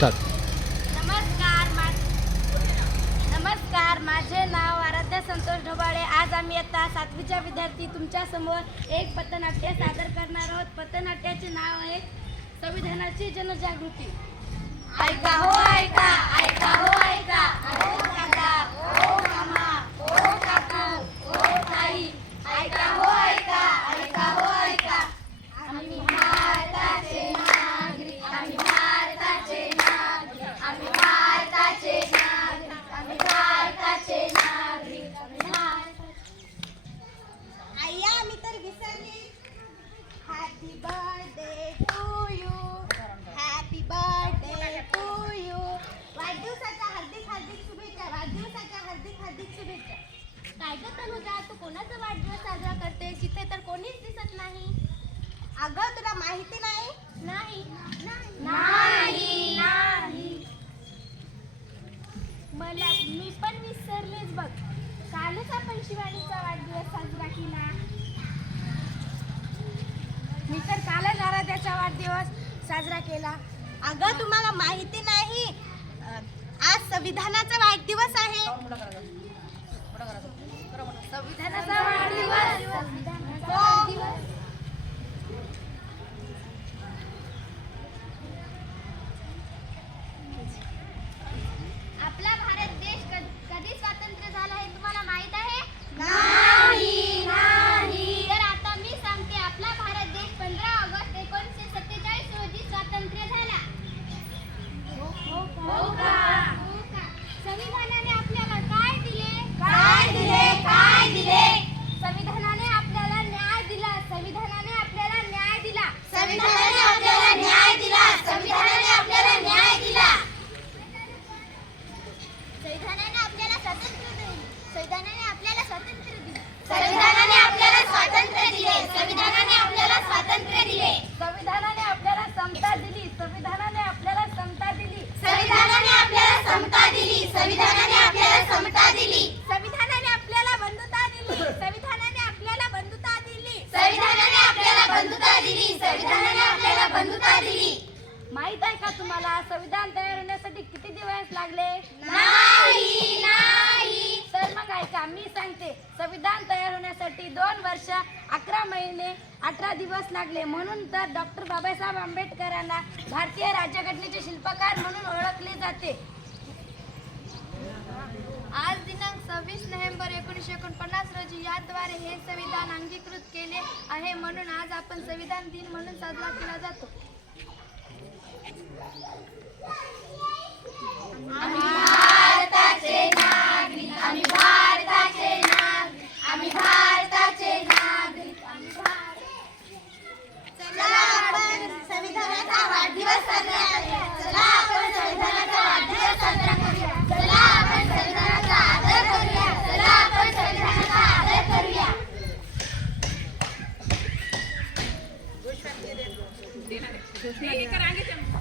Start. नमस्कार, माझे नाव आराध्या संतोष ढोबाळे. आज आम्ही इयत्ता 7वीच्या विद्यार्थी तुमच्या समोर एक पथनाट्य सादर करणार आहोत. पथनाट्याचे नाव आहे संविधानाची जनजागृती. ऐका हो ऐका, ऐका हो ऐका, ओ दादा, ओ मामा, ओ काकू, ओ ताई, ऐका हो ऐका, ऐका हो ऐका. आम्ही भारताचे नागरिक, आम्ही भारताचे नागरिक, आम्ही भारताचे नागरिक, आम्ही भारताचे नागरिक, आम्ही आय्या मी तर विसरली. Happy birthday to you, happy birthday to you. वाढदिवसाच्या हार्दिक हार्दिक शुभेच्छा, वाढदिवसाच्या हार्दिक हार्दिक शुभेच्छा. काय ग तनुजा, तू कोणाचा वाढदिवस साजरा करते? तिथे तर कोणीच दिसत नाही. अगं तुला माहिती नाही? नाही नाही नाही, मला मी पण विसरलेच बघ. कालच आपण शिवानीचा वाढदिवस साजरा केला. मी तर कालच आराध्याचा वाढदिवस साजरा केला. अगं तुम्हाला माहिती नाही, आज संविधानाचा वाढदिवस आहे. संविधानाचा वाढदिवस. आपला भारत देश कधी स्वातंत्र्य झाला हे तुम्हाला माहित आहे? नाही नाही. तर आता मी सांगते, आपला भारत देश 15 ऑगस्ट 1947 रोजी स्वातंत्र्य झाला. हो का? संविधानाने आपल्याला काय दिले? काय दिले, काय दिले? संविधानाने आपल्याला न्याय दिला. संविधानाने आपल्याला न्याय दिला. संविधानाने आपल्याला न्याय दिला. संविधानाने आपल्याला न्याय दिला. संविधानाने आपल्याला स्वातंत्र्य दिले. संविधानाने आपल्याला स्वातंत्र्य दिले. संविधानाने आपल्याला स्वातंत्र्य दिले. संविधानाने आपल्याला स्वातंत्र्य दिले. संविधानाने आपल्याला समता दिली. संविधानाने आपल्याला समता दिली. संविधानाने आपल्याला समता दिली. संविधानाने आपल्याला समता दिली. संविधानाने आपल्याला बंधुता दिली. संविधानाने आपल्याला बंधुता दिली. संविधानाने आपल्याला बंधुता दिली. संविधानाने आपल्याला बंधुता दिली. माहित आहे का तुम्हाला संविधान तयार होण्यासाठी किती दिवस लागले? नाही नाही. तर मग ऐका, मी सांगते. संविधान तयार होण्यासाठी 2 वर्ष 11 महिने 18 दिवस लागले. म्हणून तर डॉक्टर बाबासाहेब आंबेडकरांना भारतीय राज्यघटनेचे शिल्पकार म्हणून ओळखले जाते. आज दिनांक 26 नोव्हेंबर 1949 रोजी याद्वारे हे संविधान अंगीकृत केले आहे. म्हणून आज आपण संविधान दिन म्हणून साजरा केला जातो. आम्ही भारताचे नागरिक, आम्ही भारताचे नागरिक, आम्ही भारताचे नागरिक, आम्ही चला आपण संविधानाचा वाढदिवस साजरा